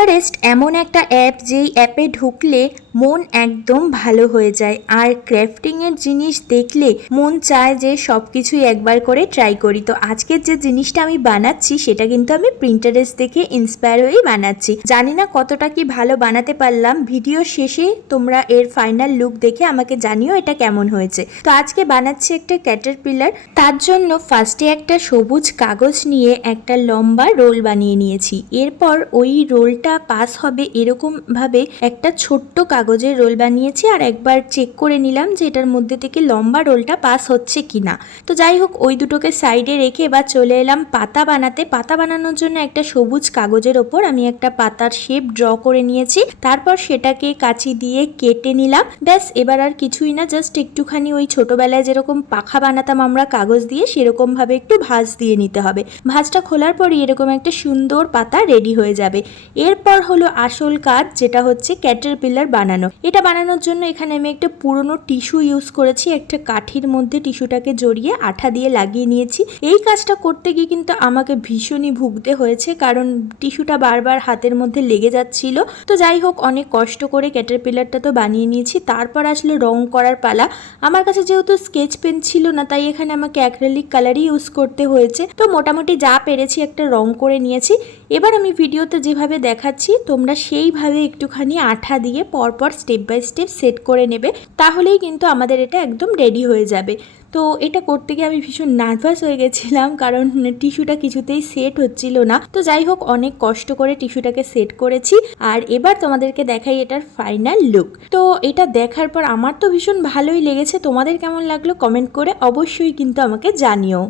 Pinterest এমন একটা app যেই অ্যাপে ঢুকলে মন একদম ভালো হয়ে যায়। আর ক্রাফটিংয়ের জিনিস দেখলে মন চায় যে সব কিছুই একবার করে ট্রাই করি। তো আজকের যে জিনিসটা আমি বানাচ্ছি সেটা কিন্তু আমি পিন্টারেস্ট দেখে ইন্সপায়ার হয়েই বানাচ্ছি। জানি না কতটা কি ভালো বানাতে পারলাম, ভিডিও শেষে তোমরা এর ফাইনাল লুক দেখে আমাকে জানিও এটা কেমন হয়েছে। তো আজকে বানাচ্ছি একটা ক্যাটারপিলার। তার জন্য ফার্স্টে একটা সবুজ কাগজ নিয়ে একটা লম্বা রোল বানিয়ে নিয়েছি। এরপর ওই রোলটা পাস হবে এরকম ভাবে একটা ছোট্ট কাগজের রোল বানিয়েছি আর একবার চেক করে নিলাম যে এটার মধ্যে থেকে লম্বা রোলটা পাস হচ্ছে কিনা। তো যাই হোক, ওই দুটোকে সাইডে রেখে এবার চলে এলাম পাতা বানাতে। পাতা বানানোর জন্য একটা সবুজ কাগজের ওপর আমি একটা পাতার শেপ ড্র করে নিয়েছি। তারপর সেটাকে কাঁচি দিয়ে কেটে নিলাম। ব্যাস, এবার আর কিছুই না, জাস্ট একটুখানি ওই ছোটবেলায় যেরকম পাখা বানাতাম আমরা কাগজ দিয়ে সেরকম ভাবে একটু ভাঁজ দিয়ে নিতে হবে। ভাঁজটা খোলার পরই এরকম একটা সুন্দর পাতা রেডি হয়ে যাবে। এরপর হলো আসল কাজ, যেটা হচ্ছে ক্যাটারপিলার বানানো। এটা বানানোর জন্য এখানে আমি একটা পুরনো টিস্যু ইউজ করেছি। একটা কাঠির মধ্যে টিস্যুটাকে জড়িয়ে আঠা দিয়ে লাগিয়ে নিয়েছি। এই কাজটা করতে গিয়ে কিন্তু আমাকে ভীষণই ভুগতে হয়েছে, কারণ টিস্যুটা বারবার হাতের মধ্যে লেগে যাচ্ছিল। তো যাই হোক, অনেক কষ্ট করে ক্যাটারপিলারটা তো বানিয়ে নিয়েছি। তারপর আসলে রং করার পালা। আমার কাছে যেহেতু স্কেচ পেন ছিল না, তাই এখানে আমাকে অ্যাক্রিলিক কালারই ইউজ করতে হয়েছে। তো মোটামুটি যা পেরেছি একটা রং করে নিয়েছি। এবার আমি ভিডিওতে যেভাবে দেখাচ্ছি তোমরা সেইভাবে একটুখানি আঠা দিয়ে পরপর স্টেপ বাই স্টেপ সেট করে নেবে, তাহলেই কিন্তু আমাদের এটা একদম রেডি হয়ে যাবে। তো এটা করতে গিয়ে আমি ভীষণ নার্ভাস হয়ে গেছিলাম, কারণ টিস্যুটা কিছুতেই সেট হচ্ছিল না। তো যাই হোক, অনেক কষ্ট করে টিস্যুটাকে সেট করেছি। আর এবার তোমাদেরকে দেখাই এটার ফাইনাল লুক। তো এটা দেখার পর আমার তো ভীষণ ভালোই লেগেছে। তোমাদের কেমন লাগলো কমেন্ট করে অবশ্যই কিন্তু আমাকে জানিও।